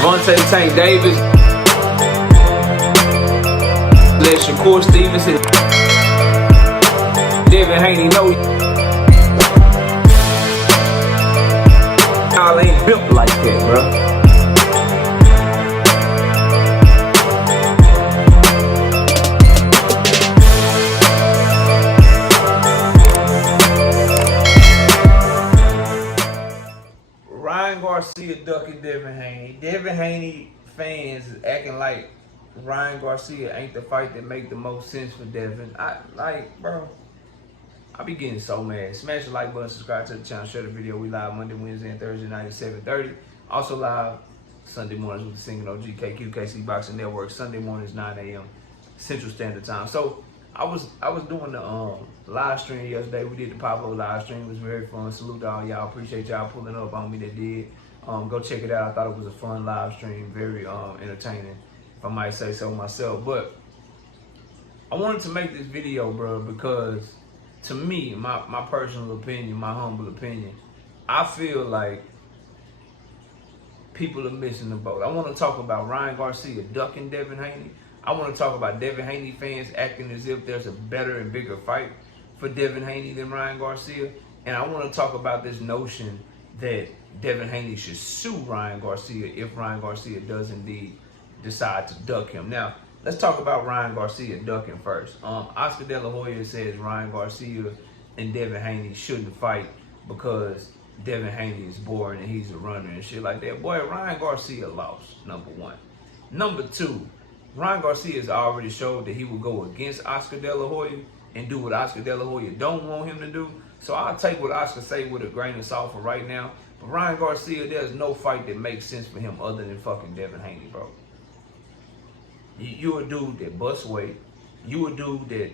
Devontae Tank Davis. Let Shakur Stevenson. Devin Haney know y'all ain't built like that, bro. Garcia ducking Devin Haney. Devin Haney fans is acting like Ryan Garcia ain't the fight that make the most sense for Devin. Bro, I be getting so mad. Smash the like button, subscribe to the channel, share the video. We live Monday, Wednesday, and Thursday night at 7:30. Also live Sunday mornings with the Singing OG KC Boxing Network. Sunday mornings 9 a.m. Central Standard Time. So I was doing the live stream yesterday. We did the Pablo live stream. It was very fun. Salute to all y'all. Appreciate y'all pulling up on me that did. Go check it out. I thought it was a fun live stream. Very entertaining, if I might say so myself. But I wanted to make this video, bro, because to me, my personal opinion, my humble opinion, I feel like people are missing the boat. I want to talk about Ryan Garcia ducking Devin Haney. I want to talk about Devin Haney fans acting as if there's a better and bigger fight for Devin Haney than Ryan Garcia. And I want to talk about this notion that Devin Haney should sue Ryan Garcia if Ryan Garcia does indeed decide to duck him. Now, let's talk about Ryan Garcia ducking first. Oscar De La Hoya says Ryan Garcia and Devin Haney shouldn't fight because Devin Haney is boring and he's a runner and shit like that. Boy, Ryan Garcia lost, number one. Number two, Ryan Garcia has already showed that he will go against Oscar De La Hoya and do what Oscar De La Hoya don't want him to do. So I'll take what Oscar say with a grain of salt for right now. But Ryan Garcia, there's no fight that makes sense for him other than fucking Devin Haney, bro. You a dude that busts weight. You a dude that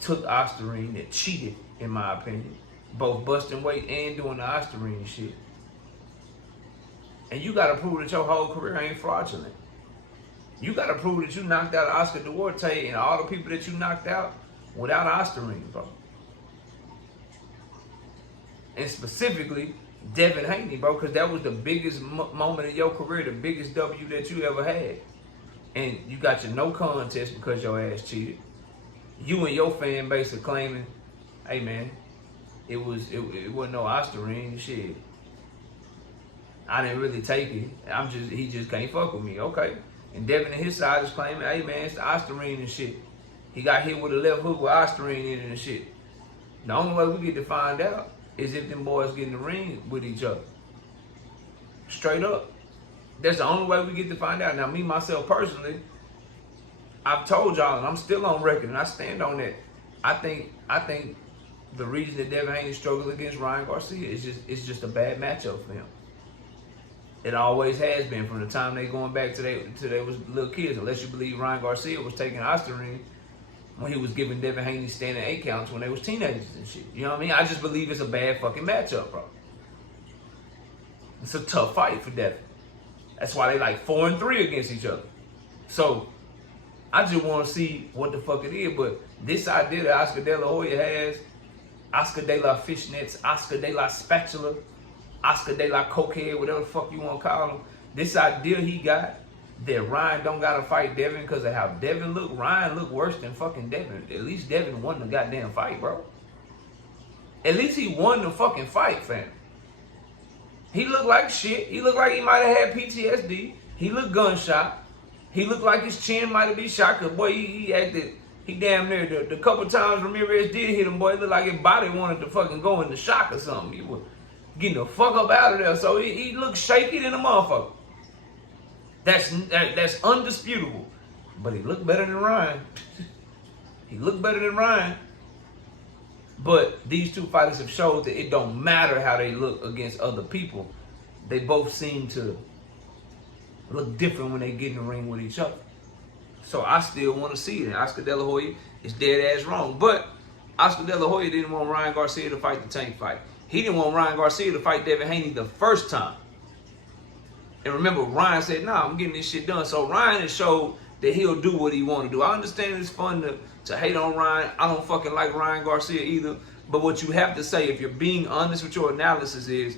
took Ostarine, that cheated, in my opinion. Both busting weight and doing the Ostarine shit. And you gotta prove that your whole career ain't fraudulent. You gotta prove that you knocked out Oscar Duarte and all the people that you knocked out without Ostarine, bro. And specifically, Devin Haney, bro, because that was the biggest moment of your career, the biggest W that you ever had. And you got your no contest because your ass cheated. You and your fan base are claiming, hey man, it wasn't no Ostarine, shit. I didn't really take it. He just can't fuck with me, okay. And Devin and his side is claiming, hey man, it's the Ostarine and shit. He got hit with a left hook with Ostarine in it and shit. The only way we get to find out is if them boys get in the ring with each other. Straight up. That's the only way we get to find out. Now, me, myself, personally, I've told y'all, and I'm still on record, and I stand on that. I think the reason that Devin Haney struggled against Ryan Garcia is just a bad matchup for him. It always has been from the time they going back to they was little kids. Unless you believe Ryan Garcia was taking Ostarine when he was giving Devin Haney standing 8 counts when they was teenagers and shit. You know what I mean? I just believe it's a bad fucking matchup, bro. It's a tough fight for Devin. That's why they like 4-3 against each other. So I just want to see what the fuck it is. But this idea that Oscar De La Hoya has, Oscar De La Fishnets, Oscar De La Spatula, Oscar De La Cokehead, whatever the fuck you want to call him, this idea he got that Ryan don't gotta fight Devin because of how Devin look. Ryan look worse than fucking Devin. At least Devin won the goddamn fight, bro. At least he won the fucking fight, fam. He looked like shit. He looked like he might have had PTSD. He looked gunshot. He looked like his chin might have been shot. Cause boy, he acted, he damn near, the couple times Ramirez did hit him, boy, it looked like his body wanted to fucking go into shock or something. He was getting the fuck up out of there. So he looked shaky than a motherfucker. That's undisputable. But he looked better than Ryan. He looked better than Ryan. But these two fighters have showed that it don't matter how they look against other people. They both seem to look different when they get in the ring with each other. So I still want to see it. Oscar De La Hoya is dead ass wrong. But Oscar De La Hoya didn't want Ryan Garcia to fight the Tank fight. He didn't want Ryan Garcia to fight Devin Haney the first time. And remember, Ryan said, nah, I'm getting this shit done. So Ryan has showed that he'll do what he want to do. I understand it's fun to hate on Ryan. I don't fucking like Ryan Garcia either. But what you have to say, if you're being honest with your analysis, is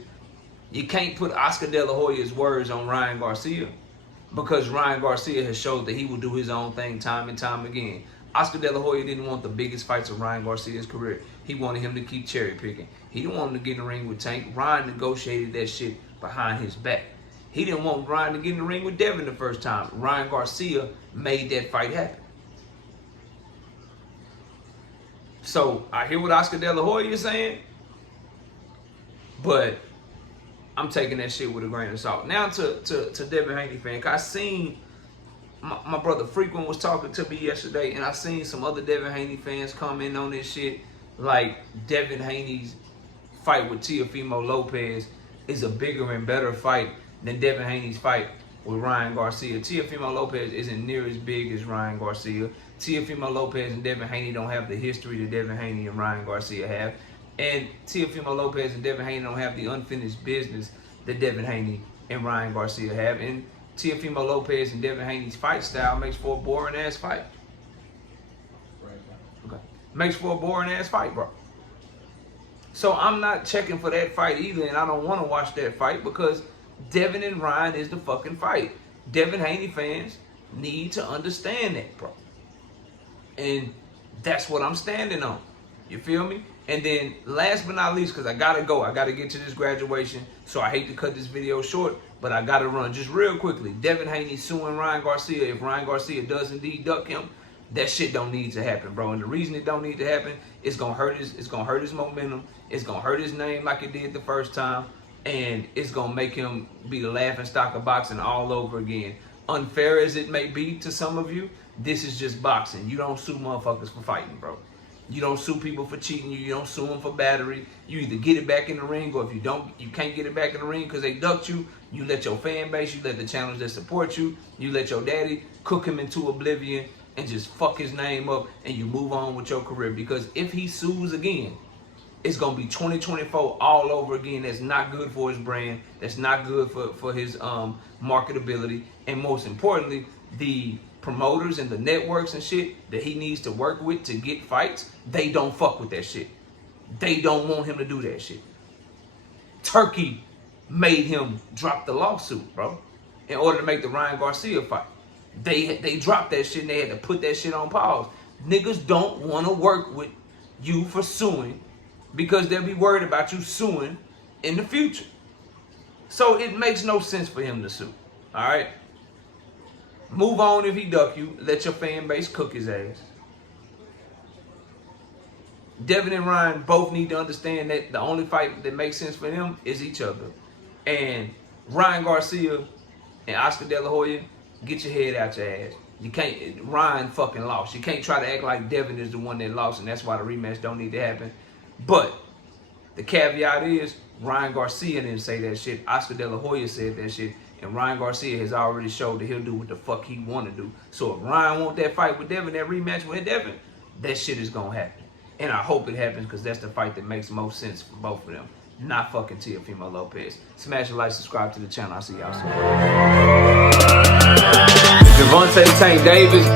You can't put Oscar De La Hoya's words on Ryan Garcia, because Ryan Garcia has showed that he will do his own thing time and time again. Oscar De La Hoya didn't want the biggest fights of Ryan Garcia's career. He wanted him to keep cherry picking. He didn't want him to get in the ring with Tank. Ryan negotiated that shit behind his back. He didn't want Ryan to get in the ring with Devin the first time. Ryan Garcia made that fight happen. So I hear what Oscar De La Hoya is saying, but I'm taking that shit with a grain of salt. Now to Devin Haney fan, cause I seen my brother Frequent was talking to me yesterday, and I seen some other Devin Haney fans comment on this shit, like Devin Haney's fight with Teofimo Lopez is a bigger and better fight than Devin Haney's fight with Ryan Garcia. Teofimo Lopez isn't near as big as Ryan Garcia. Teofimo Lopez and Devin Haney don't have the history that Devin Haney and Ryan Garcia have. And Teofimo Lopez and Devin Haney don't have the unfinished business that Devin Haney and Ryan Garcia have. And Teofimo Lopez and Devin Haney's fight style makes for a boring ass fight. Okay. Makes for a boring ass fight, bro. So I'm not checking for that fight either, and I don't want to watch that fight because Devin and Ryan is the fucking fight. Devin Haney fans need to understand that, bro. And that's what I'm standing on. You feel me? And then last but not least, because I gotta go, I gotta get to this graduation, so I hate to cut this video short, but I gotta run just real quickly. Devin Haney suing Ryan Garcia. If Ryan Garcia does indeed duck him, that shit don't need to happen, bro. And the reason it don't need to happen, it's gonna hurt his momentum, it's gonna hurt his name like it did the first time, and it's gonna make him be the laughing stock of boxing all over again. Unfair as it may be to some of you, this is just boxing. You don't sue motherfuckers for fighting, bro. You don't sue people for cheating you. You don't sue them for battery. You either get it back in the ring, or if you can't get it back in the ring because they ducked you, you let your fan base, you let the channels that support you, you let your daddy cook him into oblivion and just fuck his name up, and you move on with your career. Because if he sues again, it's going to be 2024 all over again. That's not good for his brand. That's not good for his marketability. And most importantly, the promoters and the networks and shit that he needs to work with to get fights, they don't fuck with that shit. They don't want him to do that shit. Turkey made him drop the lawsuit, bro, in order to make the Ryan Garcia fight. They dropped that shit and they had to put that shit on pause. Niggas don't want to work with you for suing because they'll be worried about you suing in the future. So it makes no sense for him to sue. All right? Move on if he duck you. Let your fan base cook his ass. Devin and Ryan both need to understand that the only fight that makes sense for them is each other. And Ryan Garcia and Oscar De La Hoya, get your head out your ass. You can't, Ryan fucking lost. You can't try to act like Devin is the one that lost, and that's why the rematch don't need to happen. But the caveat is, Ryan Garcia didn't say that shit. Oscar De La Hoya said that shit. And Ryan Garcia has already showed that he'll do what the fuck he want to do. So if Ryan want that fight with Devin, that rematch with Devin, that shit is going to happen. And I hope it happens because that's the fight that makes most sense for both of them. Not fucking Teofimo Lopez. Smash a like, subscribe to the channel. I'll see y'all soon. Devontae Tank Davis.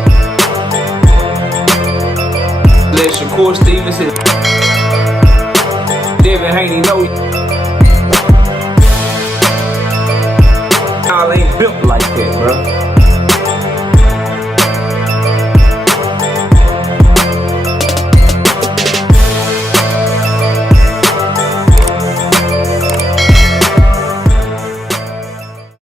Let Shakur Stevenson. Devin Haney know